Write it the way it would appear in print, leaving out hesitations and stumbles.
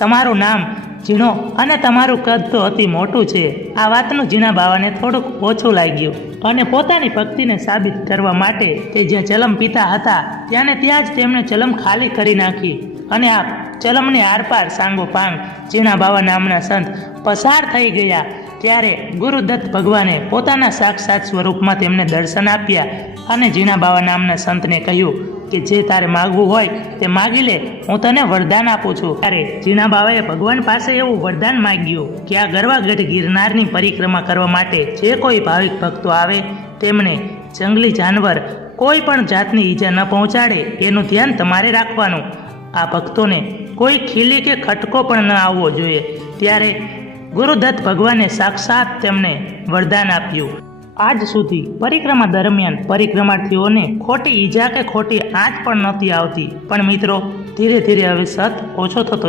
તમારું નામ ઝીણો અને તમારું કદ તો અતિ મોટું છે। આ વાતનું ઝીણા બાવાને થોડુંક ઓછું લાગ્યું અને પોતાની ભક્તિને સાબિત કરવા માટે તે જ્યાં ચલમ પીતા હતા ત્યાં જ તેમણે ચલમ ખાલી કરી નાખી અને આ ચલમની આરપાર સાંગો પાંગ ઝીણા બાવા નામના સંત પસાર થઈ ગયા। ત્યારે ગુરુદત્ત ભગવાને પોતાના સાક્ષાત સ્વરૂપમાં તેમને દર્શન આપ્યા અને ઝીણા બાવા નામના સંતને કહ્યું કે જે તારે માગવું હોય તે માગી લે, હું તને વરદાન આપું છું। ત્યારે ઝીણા બાવાએ ભગવાન પાસે એવું વરદાન માંગ્યું કે આ ગરવાગઢ ગિરનારની પરિક્રમા કરવા માટે જે કોઈ ભાવિક ભક્તો આવે તેમણે જંગલી જાનવર કોઈ પણ જાતની ઈજા ન પહોંચાડે એનું ધ્યાન તમારે રાખવાનું। આ ભક્તોને કોઈ ખીલી કે ખટકો પણ ન આવવો જોઈએ। ત્યારે ગુરુદત્ત ભગવાને સાક્ષાત તેમને વરદાન આપ્યું। આજ સુધી પરિક્રમા દરમિયાન પરિક્રમાર્થીઓને ખોટી ઈજા કે ખોટી આંચ પણ નહોતી આવતી, પણ મિત્રો ધીરે ધીરે હવે સત ઓછો થતો